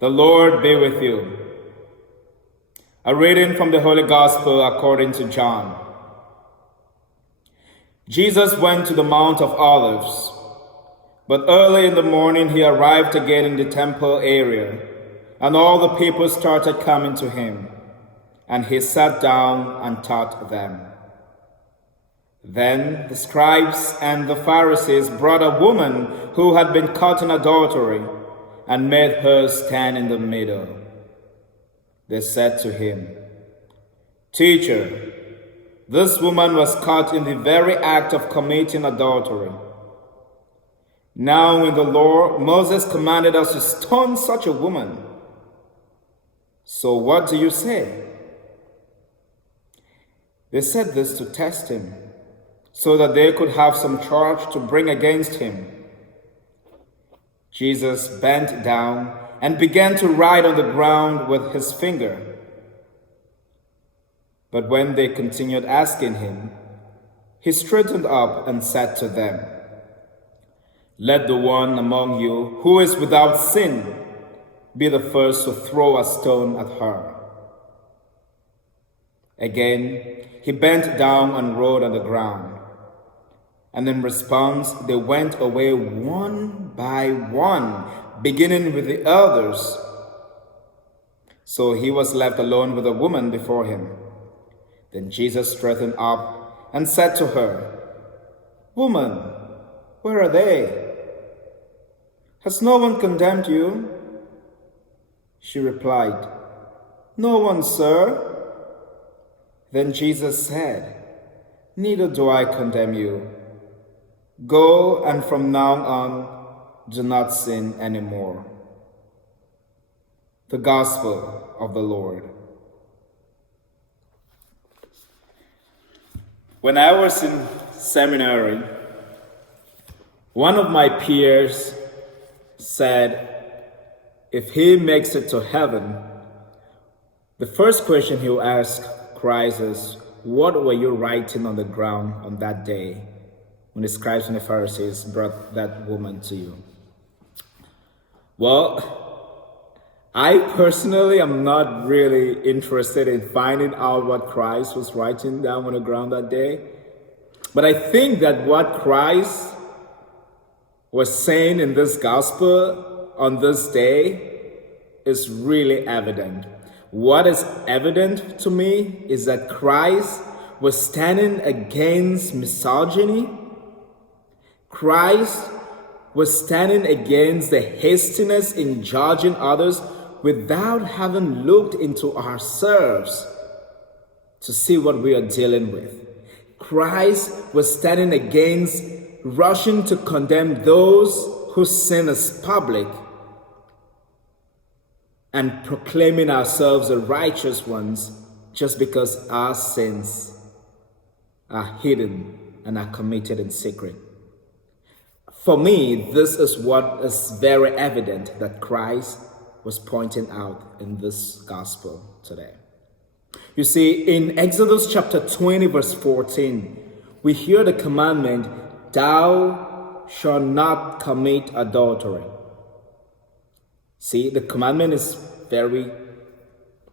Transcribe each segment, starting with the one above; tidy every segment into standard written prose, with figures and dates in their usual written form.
The Lord be with you. A reading from the Holy Gospel according to John. Jesus went to the Mount of Olives, but early in the morning he arrived again in the temple area, and all the people started coming to him, and he sat down and taught them. Then the scribes and the Pharisees brought a woman who had been caught in adultery, and made her stand in the middle. They said to him, "Teacher, this woman was caught in the very act of committing adultery. Now in the law, Moses commanded us to stone such a woman. So what do you say?" They said this to test him, so that they could have some charge to bring against him. Jesus bent down and began to write on the ground with his finger. But when they continued asking him, he straightened up and said to them, "Let the one among you who is without sin be the first to throw a stone at her." Again, he bent down and wrote on the ground. And in response, they went away one by one, beginning with the elders. So he was left alone with the woman before him. Then Jesus straightened up and said to her, "Woman, where are they? Has no one condemned you?" She replied, "No one, sir." Then Jesus said, "Neither do I condemn you. Go, and from now on, do not sin anymore." The Gospel of the Lord. When I was in seminary, one of my peers said, if he makes it to heaven, the first question he'll ask Christ is, "What were you writing on the ground on that day when the scribes and the Pharisees brought that woman to you?" Well, I personally am not really interested in finding out what Christ was writing down on the ground that day. But I think that what Christ was saying in this gospel on this day is really evident. What is evident to me is that Christ was standing against misogyny. Christ was standing against the hastiness in judging others without having looked into ourselves to see what we are dealing with. Christ was standing against rushing to condemn those whose sin is public and proclaiming ourselves the righteous ones just because our sins are hidden and are committed in secret. For me, this is what is very evident that Christ was pointing out in this gospel today. You see, in Exodus chapter 20, verse 14, we hear the commandment, "Thou shalt not commit adultery." See, the commandment is very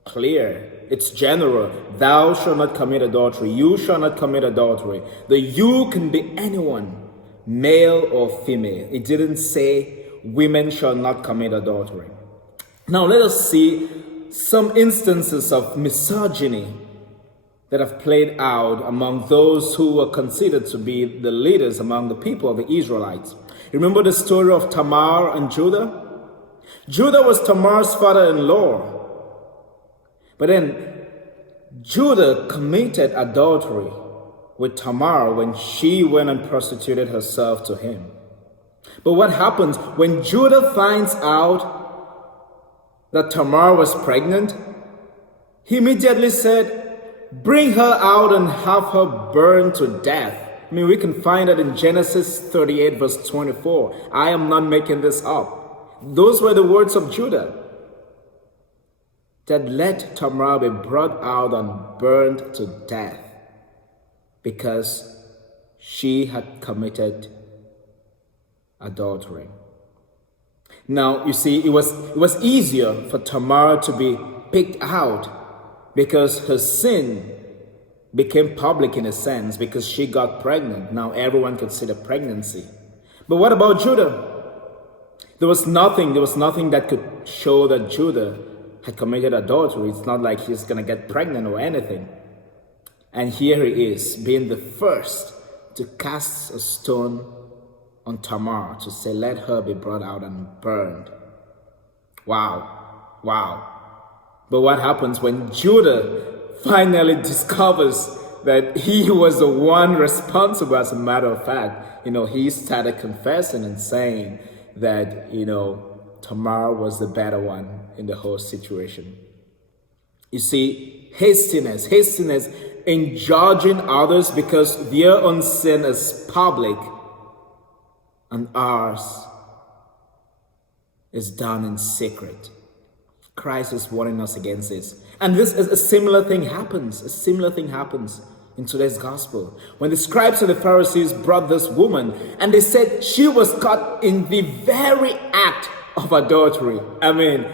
clear. It's general. Thou shalt not commit adultery. You shall not commit adultery. The "you" can be anyone, male or female. It didn't say women shall not commit adultery. Now let us see some instances of misogyny that have played out among those who were considered to be the leaders among the people of the Israelites. Remember the story of Tamar and Judah? Judah was Tamar's father-in-law. But then Judah committed adultery with Tamar when she went and prostituted herself to him. But what happens when Judah finds out that Tamar was pregnant? He immediately said, "Bring her out and have her burned to death." I mean, we can find that in Genesis 38, verse 24. I am not making this up. Those were the words of Judah. That let Tamar be brought out and burned to death because she had committed adultery. Now, you see, it was easier for Tamar to be picked out because her sin became public in a sense because she got pregnant. Now everyone could see the pregnancy. But what about Judah? There was nothing that could show that Judah had committed adultery. It's not like he's going to get pregnant or anything. And here he is, being the first to cast a stone on Tamar, to say, let her be brought out and burned. Wow. But what happens when Judah finally discovers that he was the one responsible? As a matter of fact, he started confessing and saying that, Tamar was the better one in the whole situation. You see, hastiness in judging others because their own sin is public and ours is done in secret. Christ is warning us against this. And this is a similar thing happens in today's gospel. When the scribes and the Pharisees brought this woman and they said she was caught in the very act of adultery. I mean,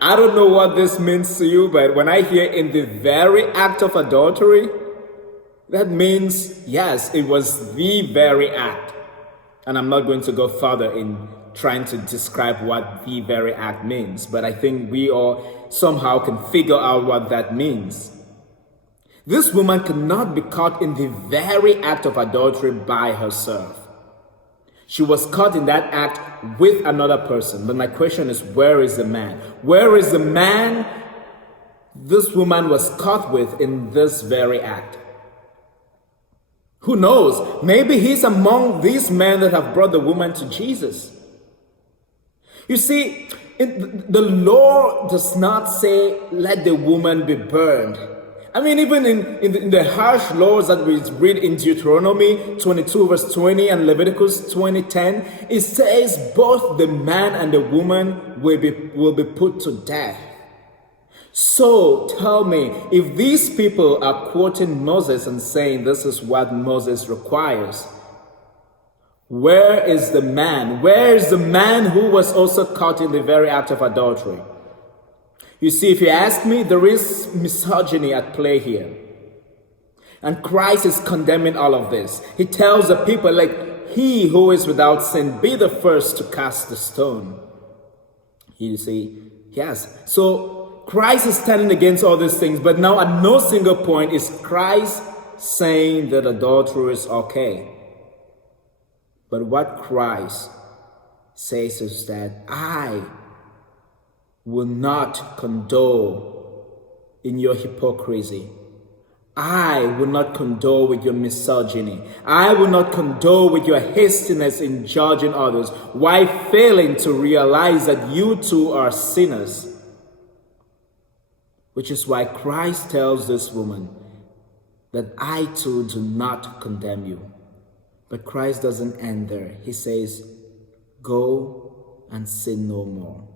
I don't know what this means to you, but when I hear in the very act of adultery, that means, yes, it was the very act. And I'm not going to go further in trying to describe what the very act means, but I think we all somehow can figure out what that means. This woman could not be caught in the very act of adultery by herself. She was caught in that act with another person. But my question is, where is the man? Where is the man this woman was caught with in this very act? Who knows? Maybe he's among these men that have brought the woman to Jesus. You see, the law does not say, let the woman be burned. I mean, even in the harsh laws that we read in Deuteronomy 22 verse 20 and Leviticus 20:10, it says both the man and the woman will be put to death. So tell me, if these people are quoting Moses and saying this is what Moses requires, where is the man? Where is the man who was also caught in the very act of adultery? You see, if you ask me, there is misogyny at play here. And Christ is condemning all of this. He tells the people, like, he who is without sin, be the first to cast the stone. You see, yes. So Christ is standing against all these things, but now at no single point is Christ saying that adultery is okay. But what Christ says is that I will not condone in your hypocrisy. I will not condone with your misogyny. I will not condone with your hastiness in judging others, while failing to realize that you too are sinners. Which is why Christ tells this woman that I too do not condemn you. But Christ doesn't end there. He says, go and sin no more.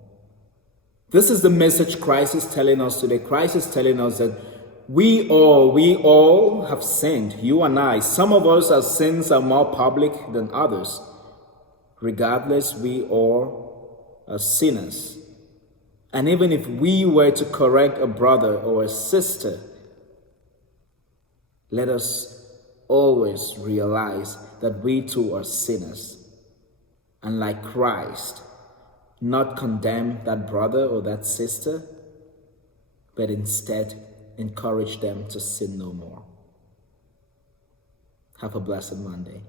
This is the message Christ is telling us today. Christ is telling us that we all have sinned, you and I. Some of us, our sins are more public than others. Regardless, we all are sinners. And even if we were to correct a brother or a sister, let us always realize that we too are sinners. And like Christ, not condemn that brother or that sister, but instead encourage them to sin no more. Have a blessed Monday.